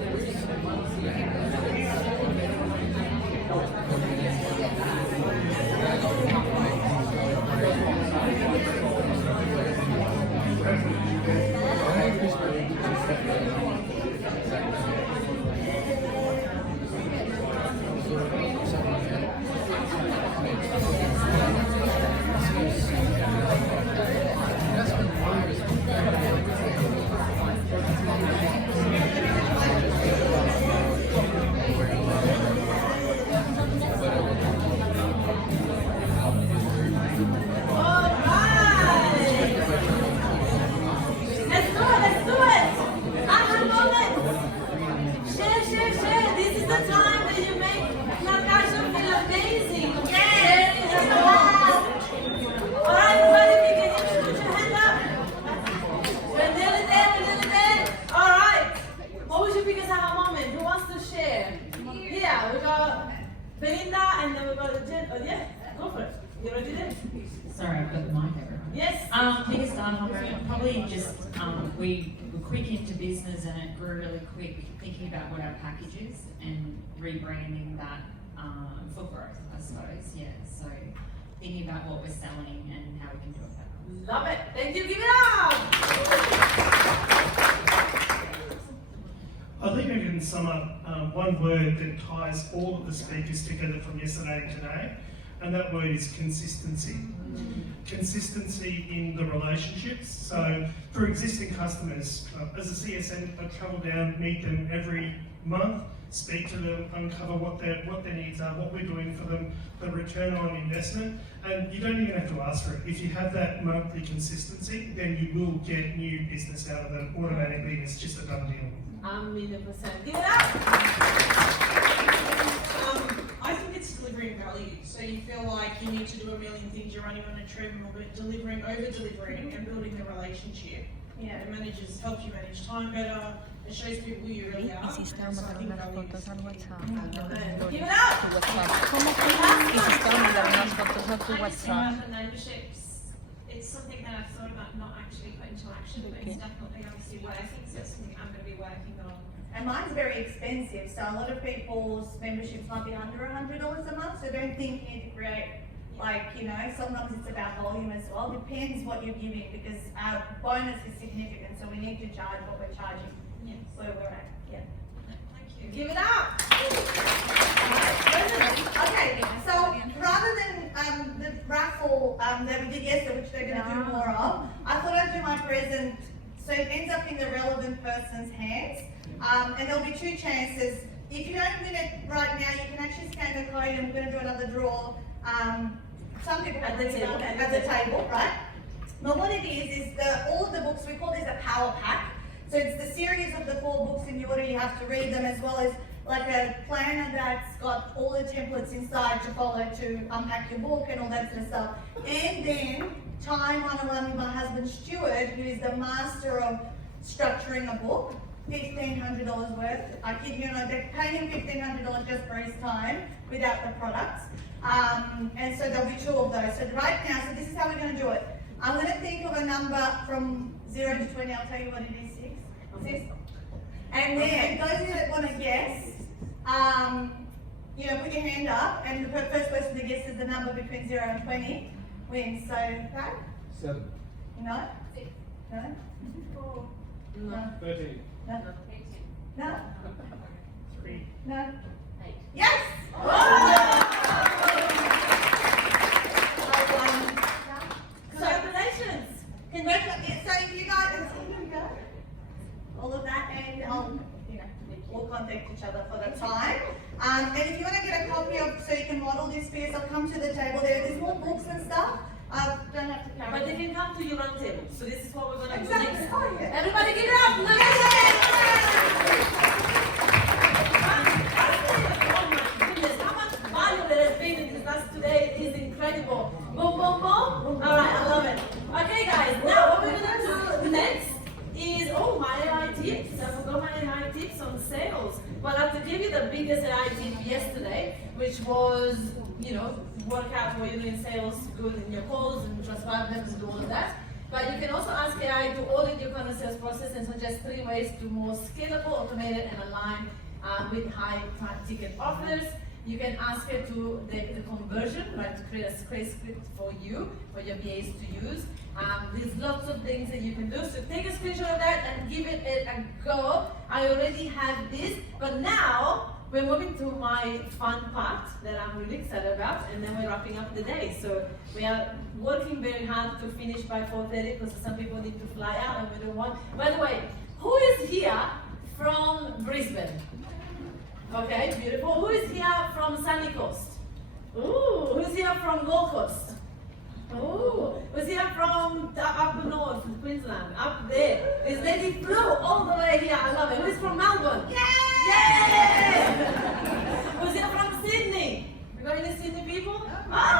start off probably just we were quick into business and it grew really quick, thinking about what our package is and rebranding that for growth, I suppose. Yeah, so thinking about what we're selling and how we can do it better. Love it. Thank you. Give it up. I think I can sum up one word that ties all of the speakers together from yesterday and today, and that word is consistency. Consistency in the relationships. So for existing customers, as a CSM, I travel down, meet them every month, speak to them, uncover what their needs are, what we're doing for them, the return on investment, and you don't even have to ask for it. If you have that monthly consistency, then you will get new business out of them automatically. It's just a done deal. 1,000,000%. Give it up. I think it's delivering value. So you feel like you need to do a million things, you're running on a treadmill, but delivering, over-delivering and building the relationship. Yeah. It helps you manage time better, it shows people who you really are. Y si And estaban so I think mandando value las is fotos al WhatsApp. Give it Tu up. WhatsApp. ¿Cómo que? Y si estaban mandando las fotos a tu I just WhatsApp. the memberships. It's something that I've thought about not actually put into action, but it's definitely obviously working, so it's something I'm going to be working on. And mine's very expensive, so a lot of people's memberships might be under $100 a month, so don't think you need to create, sometimes it's about volume as well. Depends what you're giving, because our bonus is significant, so we need to charge what we're charging, Yes. where we're at, yeah. Thank you. Give it up. Okay, so rather than the raffle that we did yesterday, which they're going to do more of, I thought I'd do my present so it ends up in the relevant person's hands. And there'll be two chances. If you don't win it right now, you can actually scan the code and we're going to do another draw. Some people At the table. at the table, right? But what it is all of the books, we call this a power pack. So it's the series of the 4 books in the order you have to read them, as well as like a planner that's got all the templates inside to follow to unpack your book and all that sort of stuff. And then Time 101 with my husband Stuart, who is the master of structuring a book. $1,500 worth. I kid you not, they're paying him $1,500 just for his time without the products. And so there'll be 2 of those. So right now, so this is how we're going to do it. I'm going to think of a number from 0 to 20. I'll tell you what it is. 6. 6. And then those of you that want to guess, put your hand up, and the first person that guesses the number between 0 and 20 wins. So, right? 7. No? 6. No? 4. No. 13. No. 18. No. 3. No. 8. Yes! Congratulations. Congratulations. So if you guys, all of that, and we'll contact each other for the time. And if you want to get a copy of, so you can model this for yourself, come to the table there. There's more books and stuff. Don't have to carry. But they can come to your round table. So this is what we're going to do Exactly. next. Oh, yeah. Everybody give it up. Oh my goodness, how much value there has been in this class today is incredible. Boom, boom, boom. All right, I love it. Okay, guys, now what we're going to do next is, my AI tips. I forgot my AI tips on sales. Well, I have to give you the biggest AI tip yesterday, which was, work out what you're doing sales good in your calls and transcribe them and do all of that. But you can also ask AI to audit your current sales process and suggest 3 ways to more scalable, automated, and align with high ticket offers. You can ask her to the conversion, right, to create a script for you, for your VAs to use. There's lots of things that you can do. So take a screenshot of that and give it a go. I already have this, but now we're moving to my fun part that I'm really excited about, and then we're wrapping up the day. So we are working very hard to finish by 4:30 because some people need to fly out and we don't want. By the way, who is here from Brisbane? Okay, beautiful. Who is here from Sunny Coast? Ooh, who's here from Gold Coast? Ooh, who's here from up north, Queensland, up there? This lady flew all the way here. I love it. Who's from Melbourne? Yay! Who's here from Sydney? We got any Sydney people? Ah!